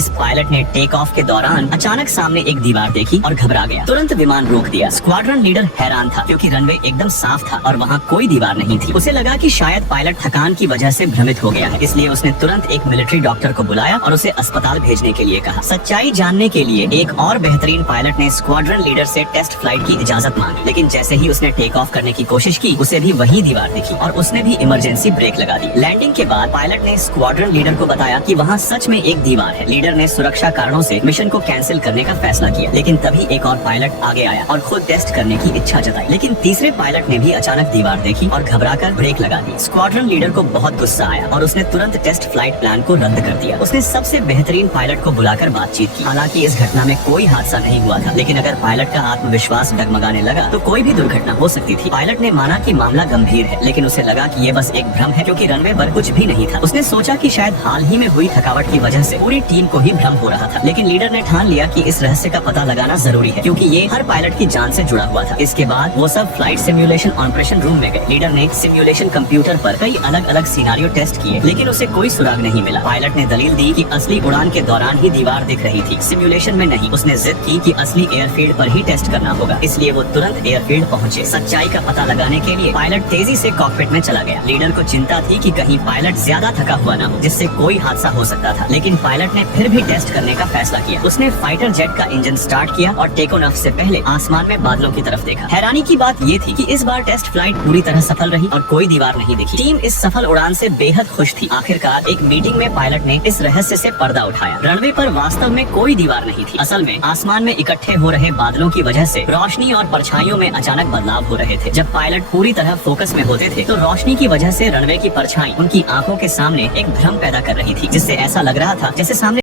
इस पायलट ने take off के दौरान अचानक सामने एक दीवार देखी और घबरा गया। तुरंत विमान रोक दिया। स्क्वाड्रन लीडर हैरान था क्योंकि रनवे एकदम साफ था और वहाँ कोई दीवार नहीं थी। उसे लगा कि शायद पायलट थकान की वजह से भ्रमित हो गया है, इसलिए उसने तुरंत एक मिलिट्री डॉक्टर को बुलाया और उसे अस्पताल भेजने के लिए कहा। सच्चाई जानने के लिए एक और बेहतरीन पायलट ने स्क्वाड्रन लीडर से टेस्ट फ्लाइट की इजाजत मांगी, लेकिन जैसे ही उसने टेक ऑफ करने की कोशिश की उसे भी वही दीवार दिखी और उसने भी इमरजेंसी ब्रेक लगा दी। लैंडिंग के बाद पायलट ने स्क्वाड्रन लीडर को बताया कि वहाँ सच में एक दीवार है। लीडर ने सुरक्षा कारणों से मिशन को कैंसिल करने का फैसला किया, लेकिन तभी एक और पायलट आगे आया और खुद टेस्ट करने की इच्छा जताई। लेकिन तीसरे पायलट ने भी अचानक दीवार देखी और घबराकर ब्रेक लगा दी। स्क्वाड्रन लीडर को बहुत गुस्सा आया और उसने तुरंत टेस्ट फ्लाइट प्लान को रद्द कर दिया। उसने सबसे बेहतरीन पायलट को बुलाकर बातचीत की। हालांकि इस घटना में कोई हादसा नहीं हुआ था, लेकिन अगर पायलट का आत्मविश्वास डगमगाने लगा तो कोई भी दुर्घटना हो सकती थी। पायलट ने माना कि मामला गंभीर है, लेकिन उसे लगा कि ये बस एक भ्रम है क्योंकि रनवे पर कुछ भी नहीं था। उसने सोचा कि शायद हाल ही में हुई थकावट की वजह से पूरी टीम को ही भ्रम हो रहा था, लेकिन लीडर ने ठान लिया कि इस रहस्य का पता लगाना जरूरी है क्योंकि ये हर पायलट की जान से जुड़ा हुआ था। इसके बाद वो सब फ्लाइट सिमुलेशन ऑपरेशन रूम में गए। लीडर ने सिमुलेशन कंप्यूटर पर कई अलग अलग सिनारियो टेस्ट किए, लेकिन उसे कोई सुराग नहीं मिला। पायलट ने दलील दी कि असली उड़ान के दौरान ही दीवार दिख रही थी, सिमुलेशन में नहीं। उसने जिद की कि असली एयरफील्ड पर ही टेस्ट करना होगा, इसलिए वो तुरंत एयरफील्ड पहुंचे। सच्चाई का पता लगाने के लिए पायलट तेजी से कॉकपिट में चला गया। लीडर को चिंता थी कि कहीं पायलट ज्यादा थका हुआ न हो जिससे कोई हादसा हो सकता था, लेकिन पायलट ने फिर भी टेस्ट करने का फैसला किया। उसने फाइटर जेट का इंजन स्टार्ट किया और टेक ऑफ से पहले आसमान में बादलों की तरफ देखा। हैरानी की बात ये थी कि इस बार टेस्ट फ्लाइट पूरी तरह सफल रही और कोई दीवार नहीं दिखी। टीम इस सफल उड़ान से बेहद खुश थी। आखिरकार एक मीटिंग में पायलट ने इस रहस्य से पर्दा उठाया। रनवे पर वास्तव में कोई दीवार नहीं थी। असल में आसमान में इकट्ठे हो रहे बादलों की वजह से रोशनी और परछाइयों में अचानक बदलाव हो रहे थे। जब पायलट पूरी तरह फोकस में होते थे तो रोशनी की वजह से रनवे की परछाई उनकी आंखों के सामने एक भ्रम पैदा कर रही थी, जिससे ऐसा लग रहा था जैसे सामने